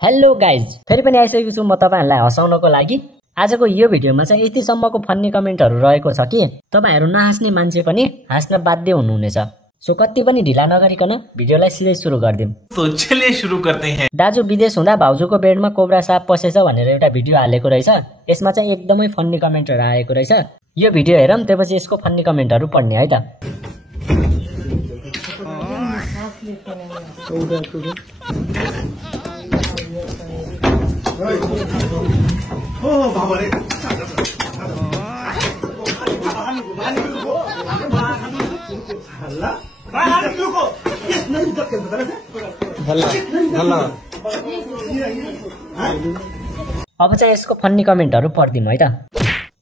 Hello guys, फेरि पनि आइसकेको छु म तपाईहरुलाई हसाउनको लागि। आजको यो भिडियोमा चाहिँ यतिसम्मको फन्नी कमेन्टहरु रहेको छ कि तपाईहरु नहाँस्ने मान्छे पनि हाँस्न बाध्य हुनुहुनेछ। सो कति पनि ढिला नगरिकन भिडियोलाई सिधै सुरु गर्दियौं। तो चलिए शुरू करते हैं। दाजु विदेश हुँदा भाउजूको बेडमा कोब्रा साप पसेछ भनेर एउटा भिडियो हालेको रहेछ। यसमा चाहिँ एकदमै फन्नी कमेन्टहरु आएको रहेछ। यो भिडियो हेरौँ, त्यसपछि यसको फन्नी कमेन्टहरु पढ्ने है त। अब चाहिँ यसको फन्नी कमेन्टहरु पढ्दिम है त।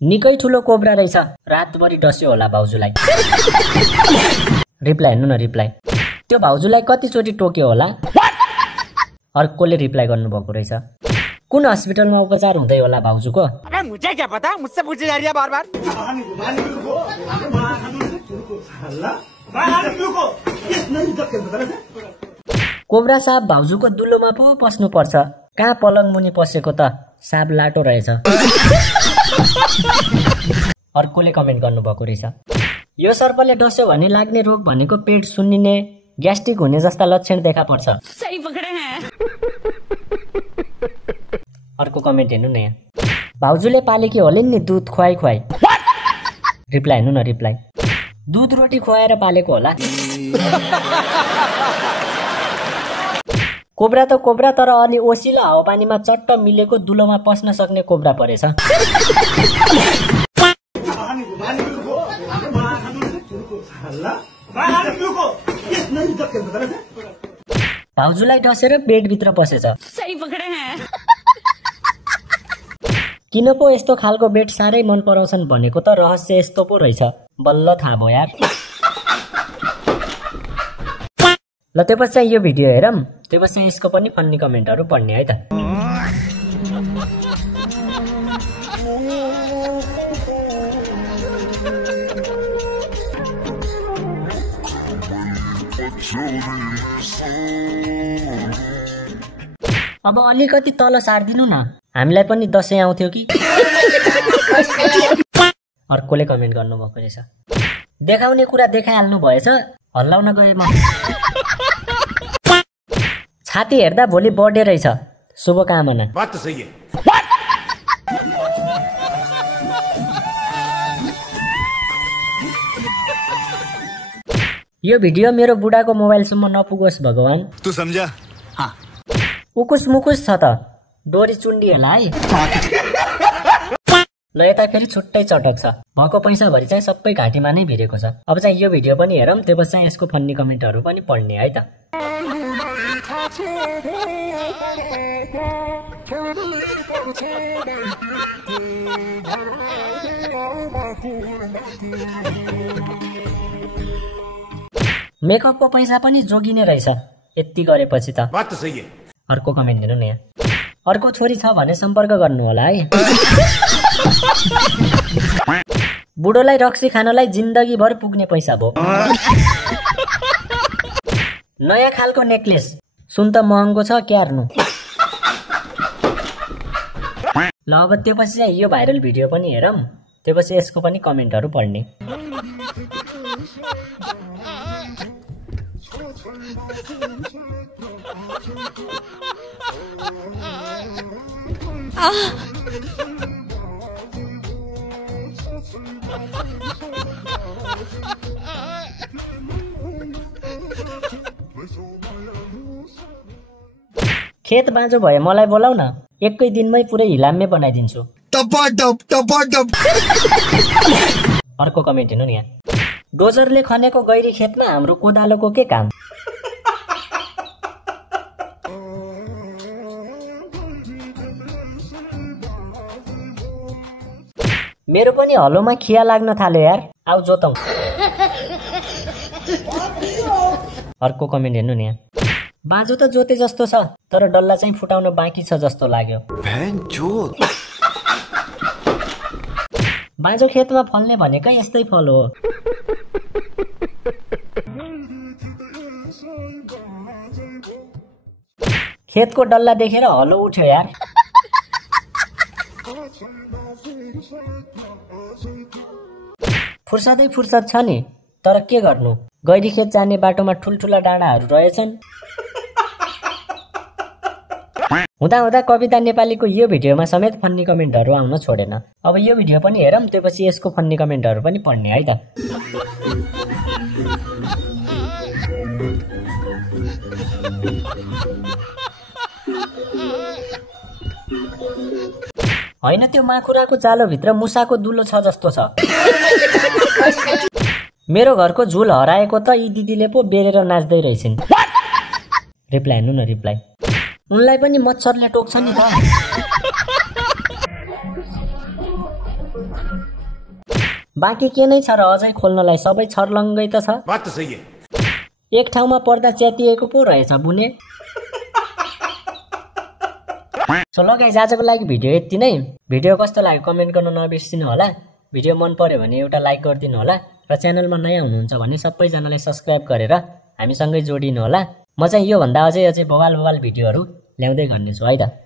निकै ठुलो कोब्रा रहेछ, रातभरि डस्यो होला भाउजूलाई। रिप्लाई हेर्नु न, रिप्लाई। त्यो भाउजूलाई कति चोटी टोक्यो होला? अर्कोले रिप्लाई गर्नुभएको रहेछ। कुन हस्पिटलमा उपचार हुँदै होला भाउजूको? अबे मुझे क्या पता, मुझसे पूछी जा रही है बार-बार। कोब्रा साप भाउजूको दुलोमा पो पस्नु पर्छ, कहाँ पलङ मुनि पसेको त? साप लाटो रहेछ। अर्कोले कमेन्ट गर्नुभएको रहेछ। यो सर्पले डस्यो भने लाग्ने रोग भनेको पेट सुन्निने, ग्यास्ट्रिक हुने जस्ता लक्षण देखा पर्छ। सही पकड़े हैं। अर्को कमेन्ट हेर्नु न यहाँ। भाउजूले पालेकी होलिन् नि दुध खुवाई खुवाई। रिप्लाई हेर्नु न, रिप्लाई। दुध रोटी खुवाएर पालेको होला। कोब्रा त कोब्रा, तर अलि ओसिलो हावापानीमा चट्ट मिलेको दुलोमा पस्न सक्ने कोब्रा परेछ। भाउजूलाई डसेर बेडभित्र पसेछ। सही पकड़े हैं। किन पो यस्तो खालको बेड साह्रै मन पराउँछन् भनेको त रहस्य यस्तो पो रहेछ। बल्ल थाहा भयो यार। ल त्यसपछि चाहिँ यो भिडियो हेरौँ, त्यसपछि यसको पनि फन्नी कमेन्टहरु पढ्ने है त। अब अलिकति तल सार्दिनु न, हामीलाई पनि दशैं आउँथ्यो कि। अर्कोले कमेन्ट गर्नुभएको रहेछ। देखाउने कुरा देखाइहाल्नु भएछ, हल्लाउन गए म। छाती हेर्दा भोलि बर्थडे रहेछ, शुभकामना। बात तो सही है। यो भिडियो मेरो बुढाको मोबाइलसम्म नपुगोस् भगवान। तू समझा? हाँ। उकुस मुकुस छ त, डोरी चुन्डी होला है। ल यता फेरि छुट्टै चटक छ, भएको पैसा भरि चाहिँ सबै घाँटीमा नै भिरेको छ। अब चाहिँ यो भिडियो पनि हेरौँ, त्यसपछि चाहिँ यसको फन्नी कमेन्टहरु पनि पढ्ने है त। मेकअपको पैसा पनि जोगिने रहेछ यति गरेपछि त। बात तो सही है। अर्को कमेन्ट हेर्नु न यहाँ। अर्को छोरी छ भने सम्पर्क गर्नु होला है। बुढोलाई रक्सी खानलाई जिन्दगी भर पुग्ने पैसा भो। नयाँ खालको नेकलेस, सुन त महँगो छ क्यार्नु। ल अब त्यसपछि चाहिँ यो भाइरल भिडियो पनि हेरौँ, त्यसपछि यसको पनि कमेन्टहरु पढ्ने। खेत बाँझो भए मलाई बोलाउ न, एकै दिनमै पुरै हिलाम्मे बनाइदिन्छु। अर्को कमेन्ट हेर्नु नि यहाँ। डोजरले खनेको गैरी खेतमा हाम्रो कोदालोको के काम? मेरो पनि हलोमा खिया लाग्न थाल्यो यार, आउ जोतौं। अर्को कमेन्ट हेर्नु नि यहाँ। बाँझो त जोते जस्तो छ, तर डल्ला चाहिँ फुटाउन बाँकी छ जस्तो लाग्यो। बाँझो खेतमा फल्ने भनेकै यस्तै फल हो। खेतको डल्ला देखेर हलो उठ्यो यार। फुर्सदै फुर्सद छ नि, तर के गर्नु, गैरी खेत जाने बाटोमा ठुल्ठुला डाँडाहरू रहेछन्। हुँदा हुँदा कविता नेपालीको यो भिडियोमा समेत फन्नी कमेन्टहरू आउन छोडेन। अब यो भिडियो पनि हेरौँ, त्यसपछि यसको फन्नी कमेन्टहरू पनि पढ्ने है त। होइन, त्यो माखुराको जालोभित्र मुसाको दुलो छ जस्तो छ। मेरो घरको झुल हराएको त यी दिदीले पो बेरेर नाच्दै रहेछन्। रिप्लाई हेर्नु न, रिप्लाई। उनलाई पनि मच्छरले टोक्छ नि त। बाँकी के नै छ र अझै खोल्नलाई, सबै छर्लङ्गै त छ। बात त सही है। एक ठाउँमा पर्दा च्यातिएको पो रहेछ बुने। सो ल गाइस, आजको लागि भिडियो यति नै। भिडियो कस्तो लाग्यो कमेन्ट गर्न नबिर्सिनु होला। भिडियो मन पर्यो भने एउटा लाइक गरिदिनु होला र च्यानलमा नयाँ हुनुहुन्छ भने सबैजनाले सब्स्क्राइब गरेर हामीसँगै जोडिनु होला। म चाहिँ योभन्दा अझै बवाल भिडियोहरू ल्याउँदै गर्नेछु है त।